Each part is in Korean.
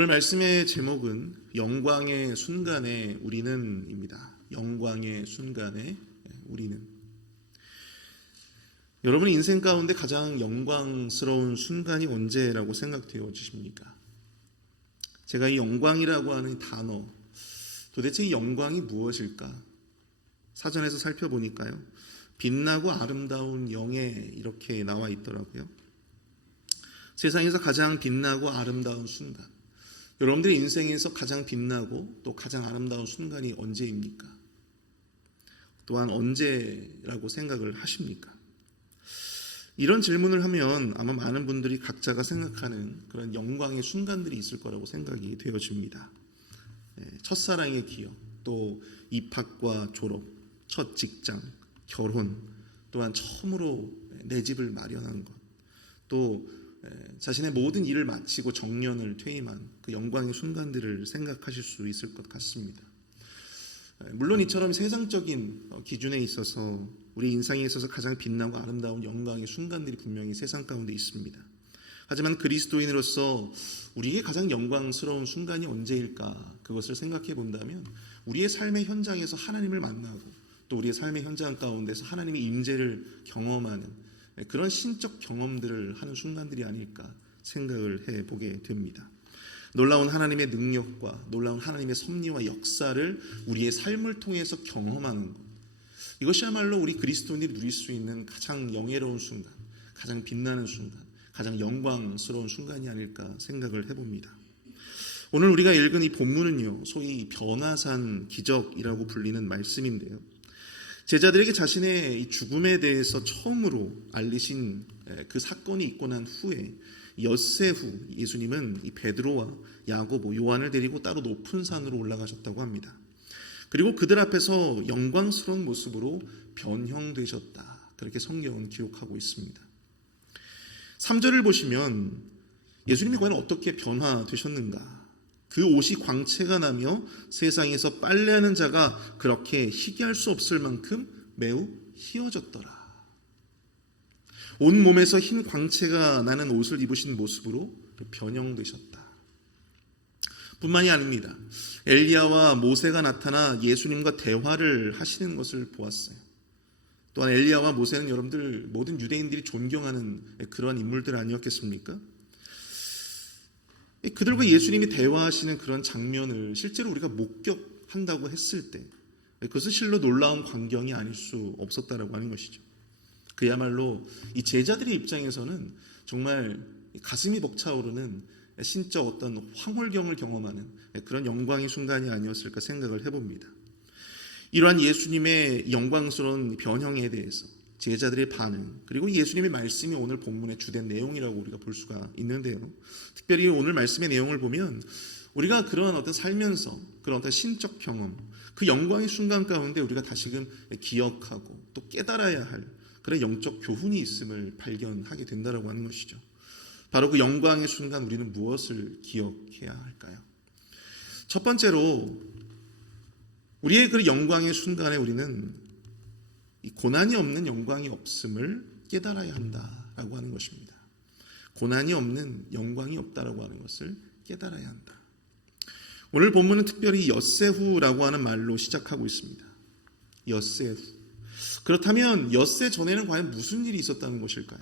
오늘 말씀의 제목은 영광의 순간에 우리는입니다. 영광의 순간에 우리는. 여러분 인생 가운데 가장 영광스러운 순간이 언제라고 생각되어지십니까? 제가 이 영광이라고 하는 단어, 도대체 이 영광이 무엇일까? 사전에서 살펴보니까요, 빛나고 아름다운 영예 이렇게 나와 있더라고요. 세상에서 가장 빛나고 아름다운 순간, 여러분들의 인생에서 가장 빛나고 또 가장 아름다운 순간이 언제입니까? 또한 언제라고 생각을 하십니까? 이런 질문을 하면 아마 많은 분들이 각자가 생각하는 그런 영광의 순간들이 있을 거라고 생각이 되어집니다. 첫사랑의 기억, 또 입학과 졸업, 첫 직장, 결혼, 또한 처음으로 내 집을 마련한 것, 또 자신의 모든 일을 마치고 정년을 퇴임한 그 영광의 순간들을 생각하실 수 있을 것 같습니다. 물론 이처럼 세상적인 기준에 있어서 우리 인생에 있어서 가장 빛나고 아름다운 영광의 순간들이 분명히 세상 가운데 있습니다. 하지만 그리스도인으로서 우리에게 가장 영광스러운 순간이 언제일까? 그것을 생각해 본다면 우리의 삶의 현장에서 하나님을 만나고 또 우리의 삶의 현장 가운데서 하나님의 임재를 경험하는 그런 신적 경험들을 하는 순간들이 아닐까 생각을 해보게 됩니다. 놀라운 하나님의 능력과 놀라운 하나님의 섭리와 역사를 우리의 삶을 통해서 경험하는 것, 이것이야말로 우리 그리스도인들이 누릴 수 있는 가장 영예로운 순간, 가장 빛나는 순간, 가장 영광스러운 순간이 아닐까 생각을 해봅니다. 오늘 우리가 읽은 이 본문은요, 소위 변화산 기적이라고 불리는 말씀인데요, 제자들에게 자신의 이 죽음에 대해서 처음으로 알리신 그 사건이 있고 난 후에 엿새 후 예수님은 이 베드로와 야고보, 요한을 데리고 따로 높은 산으로 올라가셨다고 합니다. 그리고 그들 앞에서 영광스러운 모습으로 변형되셨다, 그렇게 성경은 기록하고 있습니다. 3절을 보시면 예수님이 과연 어떻게 변화되셨는가? 그 옷이 광채가 나며 세상에서 빨래하는 자가 그렇게 희귀할 수 없을 만큼 매우 희어졌더라. 온 몸에서 흰 광채가 나는 옷을 입으신 모습으로 변형되셨다. 뿐만이 아닙니다. 엘리야와 모세가 나타나 예수님과 대화를 하시는 것을 보았어요. 또한 엘리야와 모세는 여러분들 모든 유대인들이 존경하는 그런 인물들 아니었겠습니까? 그들과 예수님이 대화하시는 그런 장면을 실제로 우리가 목격한다고 했을 때 그것은 실로 놀라운 광경이 아닐 수 없었다라고 하는 것이죠. 그야말로 이 제자들의 입장에서는 정말 가슴이 벅차오르는 신적 어떤 황홀경을 경험하는 그런 영광의 순간이 아니었을까 생각을 해봅니다. 이러한 예수님의 영광스러운 변형에 대해서 제자들의 반응, 그리고 예수님의 말씀이 오늘 본문의 주된 내용이라고 우리가 볼 수가 있는데요, 특별히 오늘 말씀의 내용을 보면 우리가 그런 어떤 살면서 그런 어떤 신적 경험, 그 영광의 순간 가운데 우리가 다시금 기억하고 또 깨달아야 할 그런 영적 교훈이 있음을 발견하게 된다라고 하는 것이죠. 바로 그 영광의 순간 우리는 무엇을 기억해야 할까요? 첫 번째로 우리의 그 영광의 순간에 우리는 이 고난이 없는 영광이 없음을 깨달아야 한다라고 하는 것입니다. 고난이 없는 영광이 없다라고 하는 것을 깨달아야 한다. 오늘 본문은 특별히 엿새후라고 하는 말로 시작하고 있습니다. 엿새후. 그렇다면 엿새 전에는 과연 무슨 일이 있었다는 것일까요?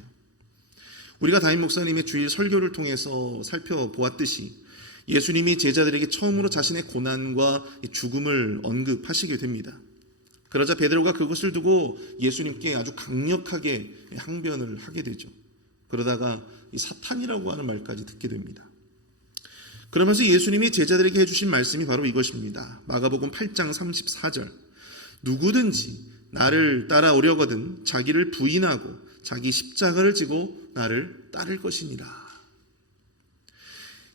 우리가 담임 목사님의 주일 설교를 통해서 살펴보았듯이 예수님이 제자들에게 처음으로 자신의 고난과 죽음을 언급하시게 됩니다. 그러자 베드로가 그것을 두고 예수님께 아주 강력하게 항변을 하게 되죠. 그러다가 이 사탄이라고 하는 말까지 듣게 됩니다. 그러면서 예수님이 제자들에게 해주신 말씀이 바로 이것입니다. 마가복음 8장 34절, 누구든지 나를 따라오려거든 자기를 부인하고 자기 십자가를 지고 나를 따를 것이니라.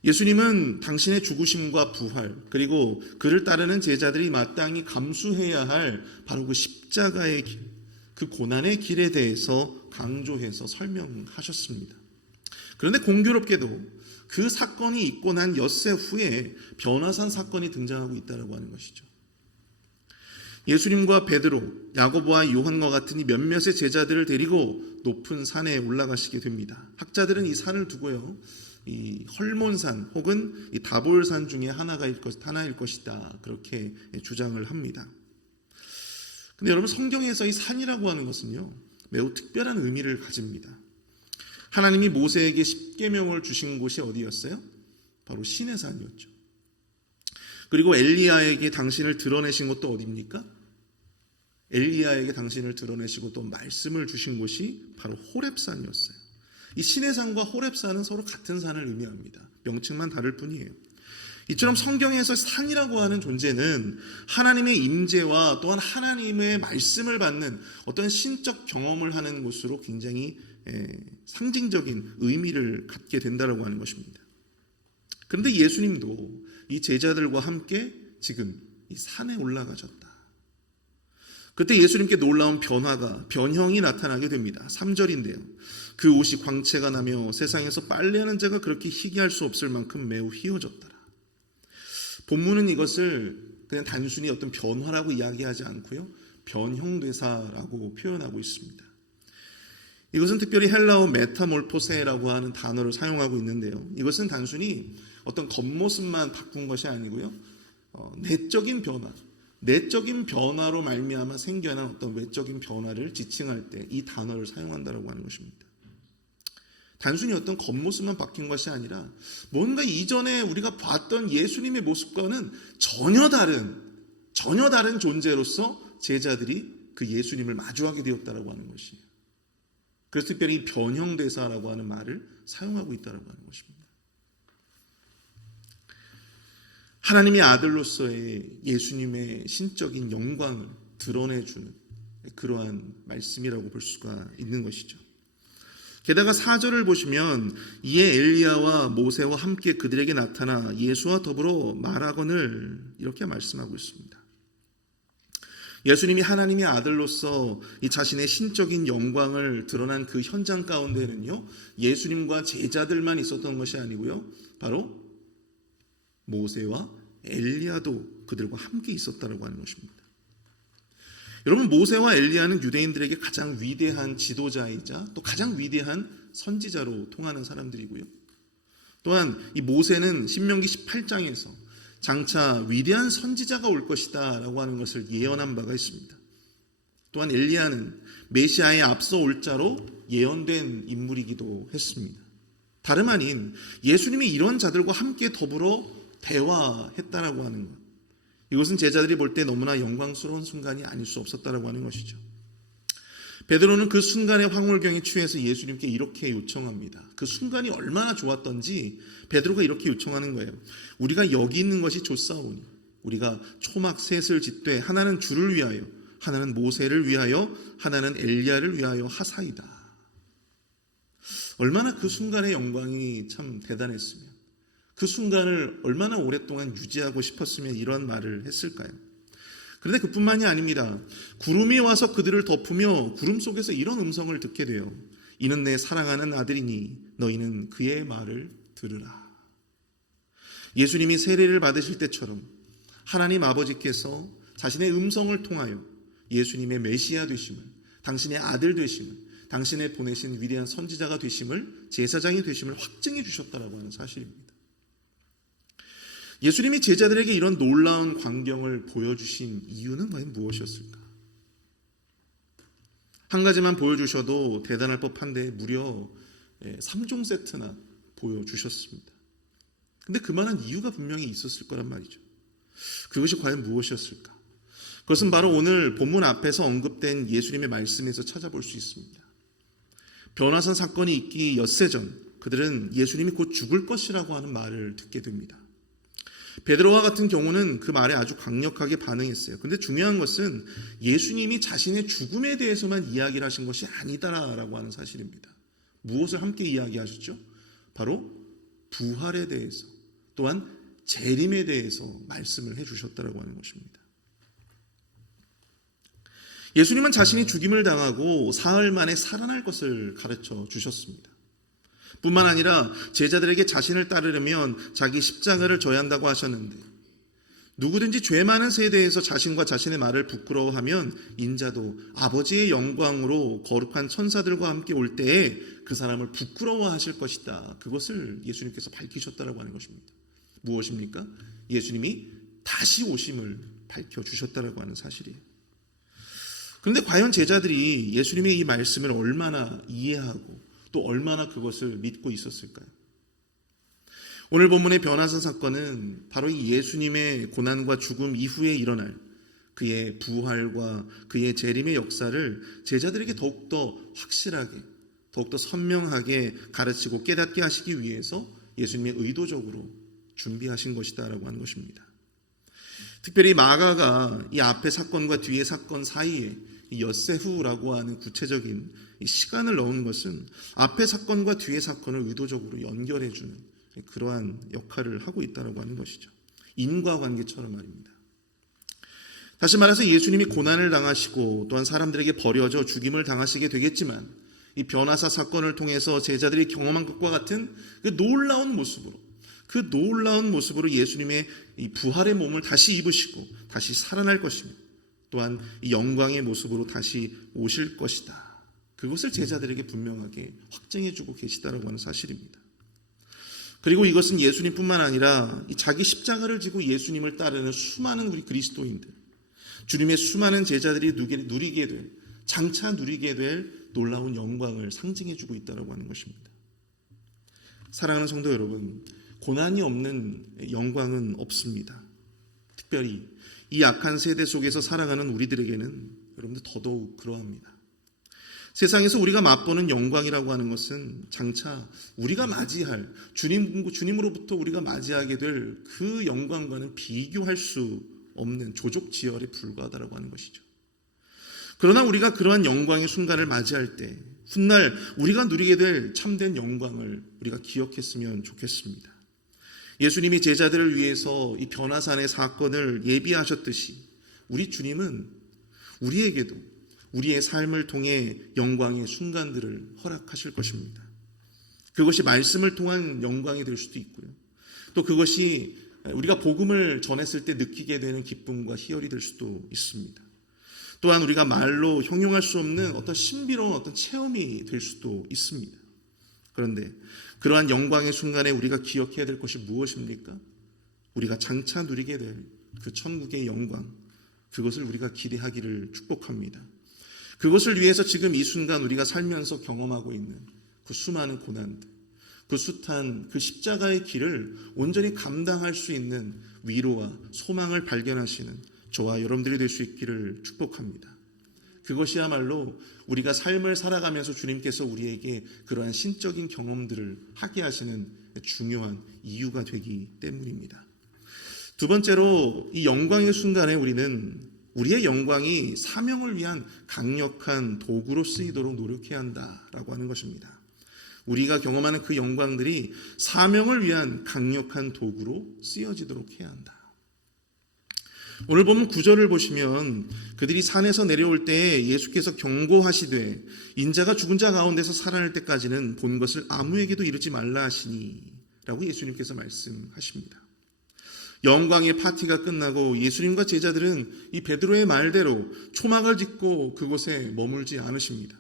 예수님은 당신의 죽으심과 부활, 그리고 그를 따르는 제자들이 마땅히 감수해야 할 바로 그 십자가의 길, 그 고난의 길에 대해서 강조해서 설명하셨습니다. 그런데 공교롭게도 그 사건이 있고 난 엿새 후에 변화산 사건이 등장하고 있다고 하는 것이죠. 예수님과 베드로, 야고보와 요한과 같은 이 몇몇의 제자들을 데리고 높은 산에 올라가시게 됩니다. 학자들은 이 산을 두고요, 이 헐몬산 혹은 이 다볼산 중에 하나일 것이다. 그렇게 주장을 합니다. 근데 여러분, 성경에서 이 산이라고 하는 것은요, 매우 특별한 의미를 가집니다. 하나님이 모세에게 십계명을 주신 곳이 어디였어요? 바로 시내산이었죠. 그리고 엘리야에게 당신을 드러내신 곳도 어디입니까? 엘리야에게 당신을 드러내시고 또 말씀을 주신 곳이 바로 호렙산이었어요. 이 시내산과 호렙산은 서로 같은 산을 의미합니다. 명칭만 다를 뿐이에요. 이처럼 성경에서 산이라고 하는 존재는 하나님의 임재와 또한 하나님의 말씀을 받는 어떤 신적 경험을 하는 곳으로 굉장히 상징적인 의미를 갖게 된다고 하는 것입니다. 그런데 예수님도 이 제자들과 함께 지금 이 산에 올라가셨다. 그때 예수님께 놀라운 변형이 나타나게 됩니다. 3절인데요. 그 옷이 광채가 나며 세상에서 빨래하는 자가 그렇게 희귀할 수 없을 만큼 매우 희어졌더라. 본문은 이것을 그냥 단순히 어떤 변화라고 이야기하지 않고요, 변형되사라고 표현하고 있습니다. 이것은 특별히 헬라어 메타몰포세라고 하는 단어를 사용하고 있는데요. 이것은 단순히 어떤 겉모습만 바꾼 것이 아니고요, 내적인 변화로 말미암아 생겨난 어떤 외적인 변화를 지칭할 때 이 단어를 사용한다라고 하는 것입니다. 단순히 어떤 겉모습만 바뀐 것이 아니라 뭔가 이전에 우리가 봤던 예수님의 모습과는 전혀 다른 존재로서 제자들이 그 예수님을 마주하게 되었다라고 하는 것이에요. 그래서 특별히 변형되사라고 하는 말을 사용하고 있다라고 하는 것입니다. 하나님의 아들로서의 예수님의 신적인 영광을 드러내주는 그러한 말씀이라고 볼 수가 있는 것이죠. 게다가 4절을 보시면 이에 엘리야와 모세와 함께 그들에게 나타나 예수와 더불어 말하거늘 이렇게 말씀하고 있습니다. 예수님이 하나님의 아들로서 이 자신의 신적인 영광을 드러난 그 현장 가운데는요, 예수님과 제자들만 있었던 것이 아니고요, 바로 모세와 엘리야도 그들과 함께 있었다고 하는 것입니다. 여러분, 모세와 엘리야는 유대인들에게 가장 위대한 지도자이자 또 가장 위대한 선지자로 통하는 사람들이고요. 또한 이 모세는 신명기 18장에서 장차 위대한 선지자가 올 것이다 라고 하는 것을 예언한 바가 있습니다. 또한 엘리야는 메시아에 앞서 올 자로 예언된 인물이기도 했습니다. 다름 아닌 예수님이 이런 자들과 함께 더불어 대화했다라고 하는 것, 이것은 제자들이 볼 때 너무나 영광스러운 순간이 아닐 수 없었다라고 하는 것이죠. 베드로는 그 순간의 황홀경에 취해서 예수님께 이렇게 요청합니다. 그 순간이 얼마나 좋았던지 베드로가 이렇게 요청하는 거예요. 우리가 여기 있는 것이 좋사오니 우리가 초막 셋을 짓되 하나는 주를 위하여, 하나는 모세를 위하여, 하나는 엘리야를 위하여 하사이다. 얼마나 그 순간의 영광이 참 대단했으면, 그 순간을 얼마나 오랫동안 유지하고 싶었으면 이런 말을 했을까요? 그런데 그뿐만이 아닙니다. 구름이 와서 그들을 덮으며 구름 속에서 이런 음성을 듣게 돼요. 이는 내 사랑하는 아들이니 너희는 그의 말을 들으라. 예수님이 세례를 받으실 때처럼 하나님 아버지께서 자신의 음성을 통하여 예수님의 메시아 되심을, 당신의 아들 되심을, 당신의 보내신 위대한 선지자가 되심을, 제사장이 되심을 확증해 주셨다라고 하는 사실입니다. 예수님이 제자들에게 이런 놀라운 광경을 보여주신 이유는 과연 무엇이었을까? 한 가지만 보여주셔도 대단할 법한데 무려 3종 세트나 보여주셨습니다. 근데 그만한 이유가 분명히 있었을 거란 말이죠. 그것이 과연 무엇이었을까? 그것은 바로 오늘 본문 앞에서 언급된 예수님의 말씀에서 찾아볼 수 있습니다. 변화산 사건이 있기 엿새 전 그들은 예수님이 곧 죽을 것이라고 하는 말을 듣게 됩니다. 베드로와 같은 경우는 그 말에 아주 강력하게 반응했어요. 근데 중요한 것은 예수님이 자신의 죽음에 대해서만 이야기를 하신 것이 아니다라고 하는 사실입니다. 무엇을 함께 이야기하셨죠? 바로 부활에 대해서, 또한 재림에 대해서 말씀을 해주셨다라고 하는 것입니다. 예수님은 자신이 죽임을 당하고 사흘 만에 살아날 것을 가르쳐 주셨습니다. 뿐만 아니라 제자들에게 자신을 따르려면 자기 십자가를 져야 한다고 하셨는데, 누구든지 죄 많은 세대에서 자신과 자신의 말을 부끄러워하면 인자도 아버지의 영광으로 거룩한 천사들과 함께 올 때에 그 사람을 부끄러워하실 것이다. 그것을 예수님께서 밝히셨다라고 하는 것입니다. 무엇입니까? 예수님이 다시 오심을 밝혀주셨다라고 하는 사실이에요. 그런데 과연 제자들이 예수님의 이 말씀을 얼마나 이해하고 또 얼마나 그것을 믿고 있었을까요? 오늘 본문의 변화사 사건은 바로 이 예수님의 고난과 죽음 이후에 일어날 그의 부활과 그의 재림의 역사를 제자들에게 더욱더 확실하게, 더욱더 선명하게 가르치고 깨닫게 하시기 위해서 예수님의 의도적으로 준비하신 것이다라고 하는 것입니다. 특별히 마가가 이 앞의 사건과 뒤의 사건 사이에 이 엿새후라고 하는 구체적인 이 시간을 넣은 것은 앞의 사건과 뒤의 사건을 의도적으로 연결해주는 그러한 역할을 하고 있다고 하는 것이죠. 인과관계처럼 말입니다. 다시 말해서 예수님이 고난을 당하시고 또한 사람들에게 버려져 죽임을 당하시게 되겠지만 이 변화사 사건을 통해서 제자들이 경험한 것과 같은 그 놀라운 모습으로 예수님의 이 부활의 몸을 다시 입으시고 다시 살아날 것입니다. 또한 이 영광의 모습으로 다시 오실 것이다. 그것을 제자들에게 분명하게 확증해주고 계시다라고 하는 사실입니다. 그리고 이것은 예수님뿐만 아니라 자기 십자가를 지고 예수님을 따르는 수많은 우리 그리스도인들, 주님의 수많은 제자들이 누리게 될, 장차 누리게 될 놀라운 영광을 상징해주고 있다고 하는 것입니다. 사랑하는 성도 여러분, 고난이 없는 영광은 없습니다. 특별히 이 악한 세대 속에서 살아가는 우리들에게는 여러분들 더더욱 그러합니다. 세상에서 우리가 맛보는 영광이라고 하는 것은 장차 우리가 맞이할 주님으로부터 우리가 맞이하게 될 그 영광과는 비교할 수 없는 조족지열에 불과하다고 하는 것이죠. 그러나 우리가 그러한 영광의 순간을 맞이할 때 훗날 우리가 누리게 될 참된 영광을 우리가 기억했으면 좋겠습니다. 예수님이 제자들을 위해서 이 변화산의 사건을 예비하셨듯이 우리 주님은 우리에게도 우리의 삶을 통해 영광의 순간들을 허락하실 것입니다. 그것이 말씀을 통한 영광이 될 수도 있고요. 또 그것이 우리가 복음을 전했을 때 느끼게 되는 기쁨과 희열이 될 수도 있습니다. 또한 우리가 말로 형용할 수 없는 어떤 신비로운 어떤 체험이 될 수도 있습니다. 그런데 그러한 영광의 순간에 우리가 기억해야 될 것이 무엇입니까? 우리가 장차 누리게 될 그 천국의 영광, 그것을 우리가 기대하기를 축복합니다. 그것을 위해서 지금 이 순간 우리가 살면서 경험하고 있는 그 수많은 고난들, 그 숱한 그 십자가의 길을 온전히 감당할 수 있는 위로와 소망을 발견하시는 저와 여러분들이 될 수 있기를 축복합니다. 그것이야말로 우리가 삶을 살아가면서 주님께서 우리에게 그러한 신적인 경험들을 하게 하시는 중요한 이유가 되기 때문입니다. 두 번째로 이 영광의 순간에 우리는 우리의 영광이 사명을 위한 강력한 도구로 쓰이도록 노력해야 한다라고 하는 것입니다. 우리가 경험하는 그 영광들이 사명을 위한 강력한 도구로 쓰여지도록 해야 한다. 오늘 보면 9절을 보시면 그들이 산에서 내려올 때 예수께서 경고하시되 인자가 죽은 자 가운데서 살아날 때까지는 본 것을 아무에게도 이르지 말라 하시니 라고 예수님께서 말씀하십니다. 영광의 파티가 끝나고 예수님과 제자들은 이 베드로의 말대로 초막을 짓고 그곳에 머물지 않으십니다.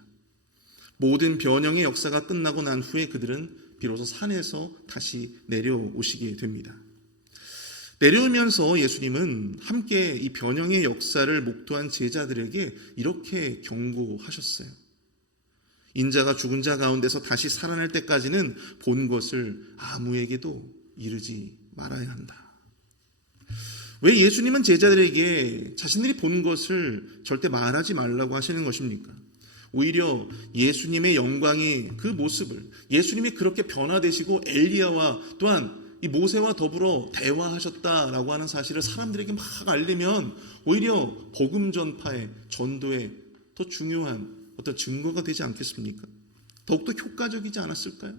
모든 변형의 역사가 끝나고 난 후에 그들은 비로소 산에서 다시 내려오시게 됩니다. 내려오면서 예수님은 함께 이 변형의 역사를 목도한 제자들에게 이렇게 경고하셨어요. 인자가 죽은 자 가운데서 다시 살아날 때까지는 본 것을 아무에게도 이르지 말아야 한다. 왜 예수님은 제자들에게 자신들이 본 것을 절대 말하지 말라고 하시는 것입니까? 오히려 예수님의 영광이 그 모습을, 예수님이 그렇게 변화되시고 엘리야와 또한 이 모세와 더불어 대화하셨다라고 하는 사실을 사람들에게 막 알리면 오히려 복음 전파의 전도에 더 중요한 어떤 증거가 되지 않겠습니까? 더욱더 효과적이지 않았을까요?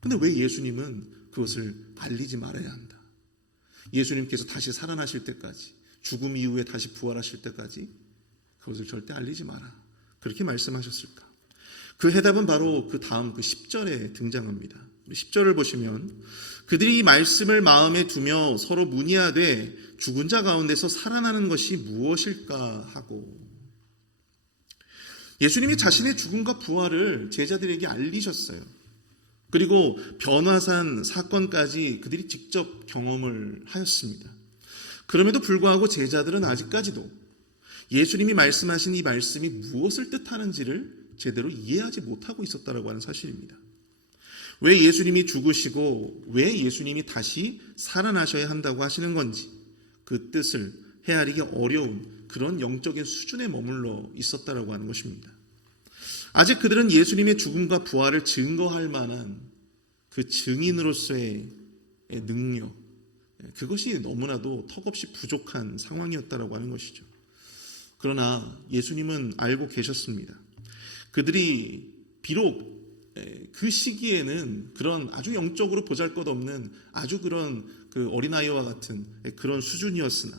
근데 왜 예수님은 그것을 알리지 말아야 한다? 예수님께서 다시 살아나실 때까지, 죽음 이후에 다시 부활하실 때까지 그것을 절대 알리지 마라, 그렇게 말씀하셨을까? 그 해답은 바로 그 다음 그 10절에 등장합니다. 10절을 보시면 그들이 이 말씀을 마음에 두며 서로 문의하되 죽은 자 가운데서 살아나는 것이 무엇일까 하고, 예수님이 자신의 죽음과 부활을 제자들에게 알리셨어요. 그리고 변화산 사건까지 그들이 직접 경험을 하였습니다. 그럼에도 불구하고 제자들은 아직까지도 예수님이 말씀하신 이 말씀이 무엇을 뜻하는지를 제대로 이해하지 못하고 있었다라고 하는 사실입니다. 왜 예수님이 죽으시고 왜 예수님이 다시 살아나셔야 한다고 하시는 건지 그 뜻을 헤아리기 어려운 그런 영적인 수준에 머물러 있었다라고 하는 것입니다. 아직 그들은 예수님의 죽음과 부활을 증거할 만한 그 증인으로서의 능력, 그것이 너무나도 턱없이 부족한 상황이었다라고 하는 것이죠. 그러나 예수님은 알고 계셨습니다. 그들이 비록 그 시기에는 그런 아주 영적으로 보잘것없는 아주 그런 그 어린아이와 같은 그런 수준이었으나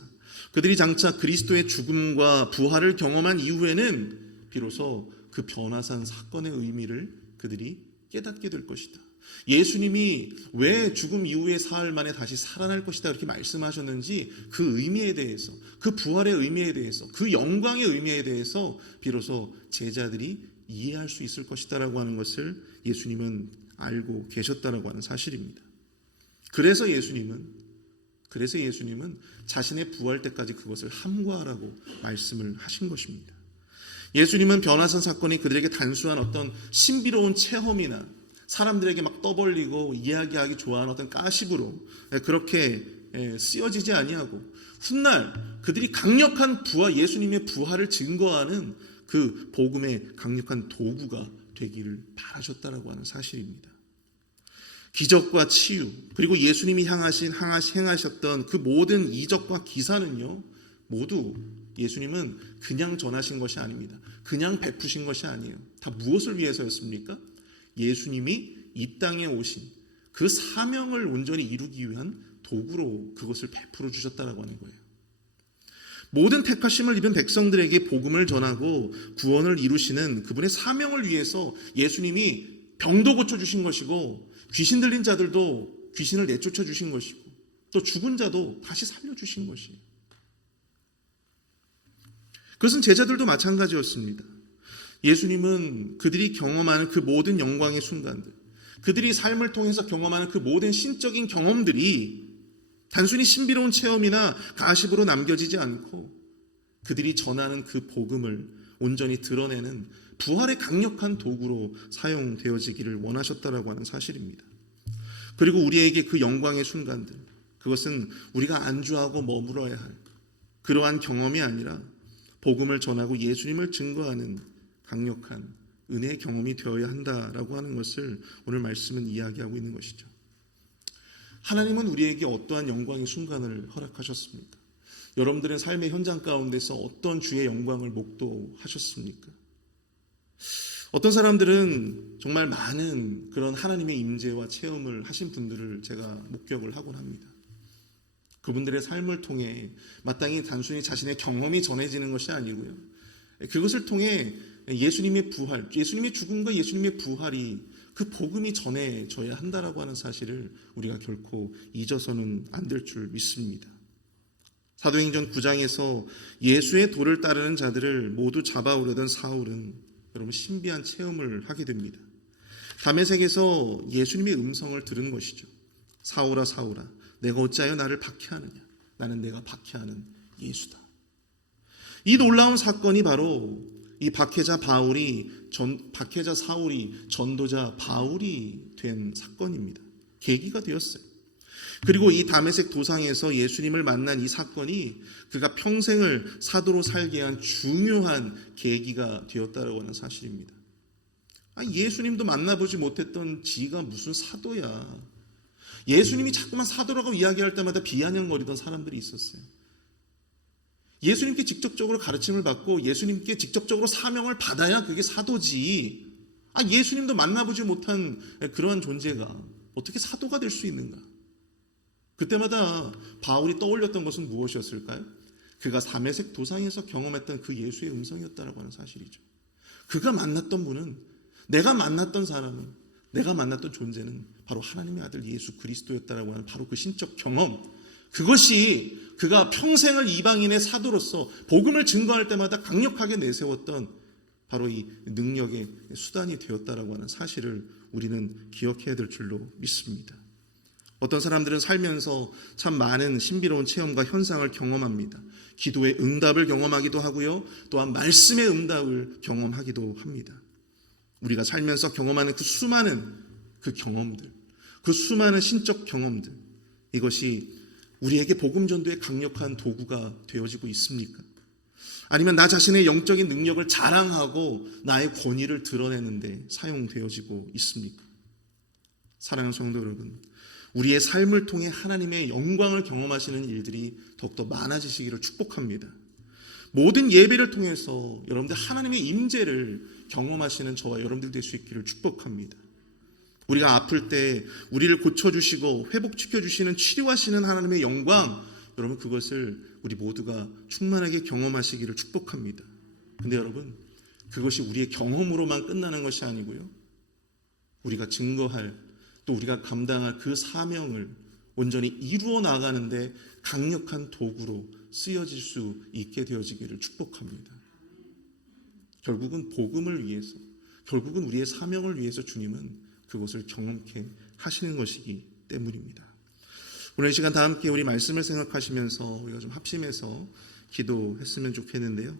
그들이 장차 그리스도의 죽음과 부활을 경험한 이후에는 비로소 그 변화산 사건의 의미를 그들이 깨닫게 될 것이다. 예수님이 왜 죽음 이후에 사흘 만에 다시 살아날 것이다 이렇게 말씀하셨는지 그 의미에 대해서, 그 부활의 의미에 대해서, 그 영광의 의미에 대해서 비로소 제자들이 이해할 수 있을 것이다라고 하는 것을 예수님은 알고 계셨다라고 하는 사실입니다. 그래서 예수님은 자신의 부활 때까지 그것을 함구하라고 말씀을 하신 것입니다. 예수님은 변화산 사건이 그들에게 단순한 어떤 신비로운 체험이나 사람들에게 막 떠벌리고 이야기하기 좋아하는 어떤 가십으로 그렇게 쓰여지지 아니하고 훗날 그들이 강력한 부활, 예수님의 부활을 증거하는 그 복음의 강력한 도구가 되기를 바라셨다라고 하는 사실입니다. 기적과 치유 그리고 예수님이 행하셨던 그 모든 이적과 기사는요, 모두 예수님은 그냥 전하신 것이 아닙니다. 그냥 베푸신 것이 아니에요. 다 무엇을 위해서였습니까? 예수님이 이 땅에 오신 그 사명을 온전히 이루기 위한 도구로 그것을 베풀어 주셨다라고 하는 거예요. 모든 택하심을 입은 백성들에게 복음을 전하고 구원을 이루시는 그분의 사명을 위해서 예수님이 병도 고쳐주신 것이고 귀신 들린 자들도 귀신을 내쫓아 주신 것이고 또 죽은 자도 다시 살려주신 것이에요. 그것은 제자들도 마찬가지였습니다. 예수님은 그들이 경험하는 그 모든 영광의 순간들, 그들이 삶을 통해서 경험하는 그 모든 신적인 경험들이 단순히 신비로운 체험이나 가십으로 남겨지지 않고 그들이 전하는 그 복음을 온전히 드러내는 부활의 강력한 도구로 사용되어지기를 원하셨다라고 하는 사실입니다. 그리고 우리에게 그 영광의 순간들, 그것은 우리가 안주하고 머물러야 할 그러한 경험이 아니라 복음을 전하고 예수님을 증거하는 강력한 은혜의 경험이 되어야 한다라고 하는 것을 오늘 말씀은 이야기하고 있는 것이죠. 하나님은 우리에게 어떠한 영광의 순간을 허락하셨습니까? 여러분들의 삶의 현장 가운데서 어떤 주의 영광을 목도하셨습니까? 어떤 사람들은 정말 많은 그런 하나님의 임재와 체험을 하신 분들을 제가 목격을 하곤 합니다. 그분들의 삶을 통해 마땅히 단순히 자신의 경험이 전해지는 것이 아니고요, 그것을 통해 예수님의 부활, 예수님의 죽음과 예수님의 부활이 그 복음이 전해져야 한다라고 하는 사실을 우리가 결코 잊어서는 안 될 줄 믿습니다. 사도행전 9장에서 예수의 도를 따르는 자들을 모두 잡아오려던 사울은 여러분 신비한 체험을 하게 됩니다. 다메섹에서 예수님의 음성을 들은 것이죠. 사울아 사울아 내가 어찌하여 나를 박해하느냐, 나는 내가 박해하는 예수다. 이 놀라운 사건이 바로 이 박해자 사울이 전도자 바울이 된 사건입니다. 계기가 되었어요. 그리고 이 다메섹 도상에서 예수님을 만난 이 사건이 그가 평생을 사도로 살게 한 중요한 계기가 되었다고 하는 사실입니다. 예수님도 만나보지 못했던 지가 무슨 사도야. 예수님이 자꾸만 사도라고 이야기할 때마다 비아냥거리던 사람들이 있었어요. 예수님께 직접적으로 가르침을 받고 예수님께 직접적으로 사명을 받아야 그게 사도지. 예수님도 만나보지 못한 그러한 존재가 어떻게 사도가 될 수 있는가? 그때마다 바울이 떠올렸던 것은 무엇이었을까요? 그가 다메섹 도상에서 경험했던 그 예수의 음성이었다라고 하는 사실이죠. 그가 만났던 분은, 내가 만났던 사람은, 내가 만났던 존재는 바로 하나님의 아들 예수 그리스도였다라고 하는 바로 그 신적 경험, 그것이 그가 평생을 이방인의 사도로서 복음을 증거할 때마다 강력하게 내세웠던 바로 이 능력의 수단이 되었다라고 하는 사실을 우리는 기억해야 될 줄로 믿습니다. 어떤 사람들은 살면서 참 많은 신비로운 체험과 현상을 경험합니다. 기도의 응답을 경험하기도 하고요, 또한 말씀의 응답을 경험하기도 합니다. 우리가 살면서 경험하는 그 수많은 그 경험들, 그 수많은 신적 경험들, 이것이 우리에게 복음 전도의 강력한 도구가 되어지고 있습니까? 아니면 나 자신의 영적인 능력을 자랑하고 나의 권위를 드러내는데 사용되어지고 있습니까? 사랑하는 성도 여러분, 우리의 삶을 통해 하나님의 영광을 경험하시는 일들이 더욱더 많아지시기를 축복합니다. 모든 예배를 통해서 여러분들 하나님의 임재를 경험하시는 저와 여러분들 될 수 있기를 축복합니다. 우리가 아플 때 우리를 고쳐주시고 회복시켜주시는 치료하시는 하나님의 영광, 여러분 그것을 우리 모두가 충만하게 경험하시기를 축복합니다. 근데 여러분, 그것이 우리의 경험으로만 끝나는 것이 아니고요, 우리가 증거할, 또 우리가 감당할 그 사명을 온전히 이루어 나가는데 강력한 도구로 쓰여질 수 있게 되어지기를 축복합니다. 결국은 복음을 위해서, 결국은 우리의 사명을 위해서 주님은 그것을 경험케 하시는 것이기 때문입니다. 오늘 이 시간 다 함께 우리 말씀을 생각하시면서 우리가 좀 합심해서 기도했으면 좋겠는데요.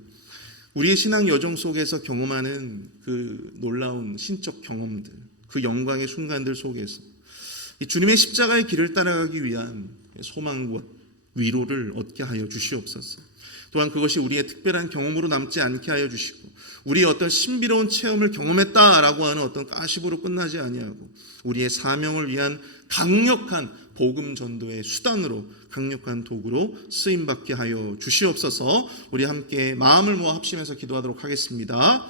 우리의 신앙 여정 속에서 경험하는 그 놀라운 신적 경험들, 그 영광의 순간들 속에서 이 주님의 십자가의 길을 따라가기 위한 소망과 위로를 얻게 하여 주시옵소서. 또한 그것이 우리의 특별한 경험으로 남지 않게 하여 주시고, 우리의 어떤 신비로운 체험을 경험했다라고 하는 어떤 가십으로 끝나지 아니하고 우리의 사명을 위한 강력한 복음 전도의 수단으로, 강력한 도구로 쓰임받게 하여 주시옵소서. 우리 함께 마음을 모아 합심해서 기도하도록 하겠습니다.